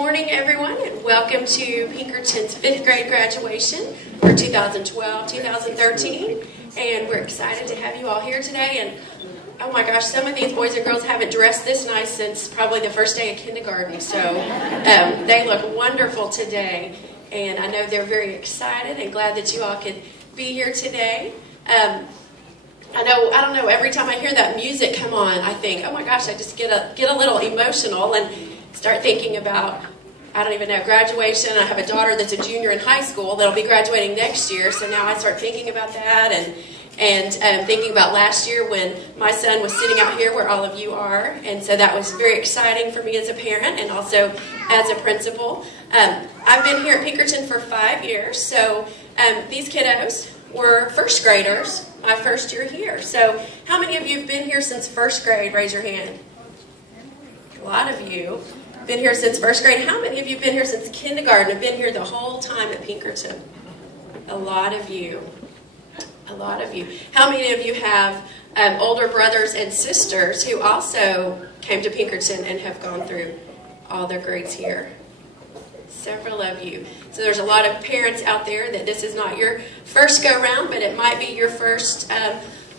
morning, everyone, and welcome to Pinkerton's 5th grade graduation for 2012-2013. And we're excited to have you all here today. And oh my gosh, some of these boys and girls haven't dressed this nice since probably the first day of kindergarten. So they look wonderful today. And I know they're very excited and glad that you all could be here today. I don't know, every time I hear that music come on, I think, oh my gosh, I just get a little emotional and start thinking about, I don't even know, graduation. I have a daughter that's a junior in high school that'll be graduating next year, so now I start thinking about that and thinking about last year when my son was sitting out here where all of you are, and so that was very exciting for me as a parent and also as a principal. I've been here at Pinkerton for 5 years, so these kiddos were first graders my first year here. So how many of you have been here since first grade? Raise your hand. A lot of you been here since first grade. How many of you have been here since kindergarten, have been here the whole time at Pinkerton? A lot of you. A lot of you. How many of you have older brothers and sisters who also came to Pinkerton and have gone through all their grades here? Several of you. So there's a lot of parents out there that this is not your first go-round, but it might be your first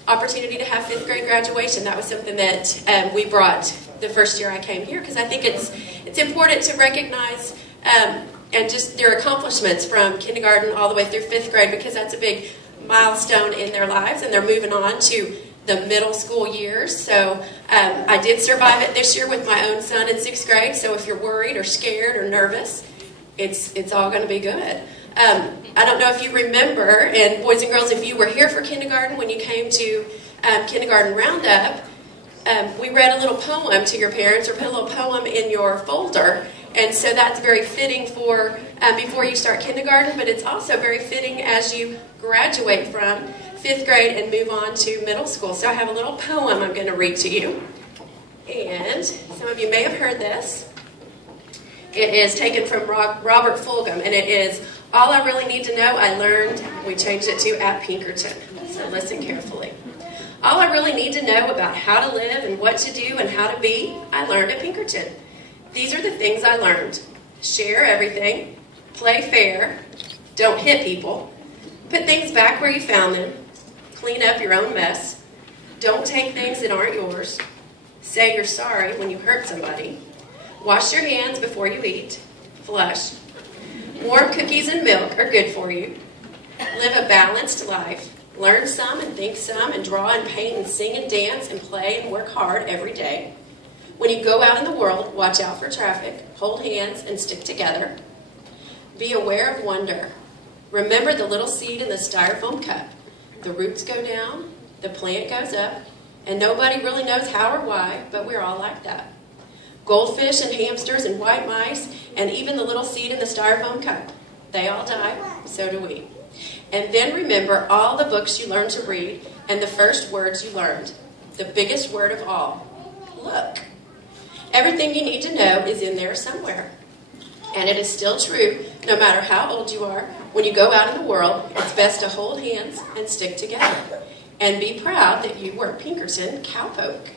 opportunity to have 5th grade graduation. That was something that we brought the first year I came here, because I think it's important to recognize and just their accomplishments from kindergarten all the way through 5th grade, because that's a big milestone in their lives, and they're moving on to the middle school years. So I did survive it this year with my own son in 6th grade, so if you're worried or scared or nervous, it's all going to be good. I don't know if you remember, and boys and girls, if you were here for kindergarten when you came to kindergarten roundup, we read a little poem to your parents or put a little poem in your folder, and so that's very fitting for before you start kindergarten, but it's also very fitting as you graduate from 5th grade and move on to middle school. So I have a little poem I'm going to read to you, and some of you may have heard this. It is taken from Robert Fulghum, and it is, "All I really need to know, I learned," we changed it to, "at Pinkerton." So listen carefully. "All I really need to know about how to live and what to do and how to be, I learned at Pinkerton. These are the things I learned. Share everything, play fair, don't hit people, put things back where you found them, clean up your own mess, don't take things that aren't yours, say you're sorry when you hurt somebody, wash your hands before you eat, flush, warm cookies and milk are good for you, live a balanced life, learn some and think some and draw and paint and sing and dance and play and work hard every day. When you go out in the world, watch out for traffic, hold hands and stick together. Be aware of wonder. Remember the little seed in the styrofoam cup. The roots go down, the plant goes up, and nobody really knows how or why, but we're all like that. Goldfish and hamsters and white mice and even the little seed in the styrofoam cup. They all die, so do we. And then remember all the books you learned to read and the first words you learned. The biggest word of all, look. Everything you need to know is in there somewhere. And it is still true, no matter how old you are, when you go out in the world, it's best to hold hands and stick together. And be proud that you were Pinkerton cowpoke."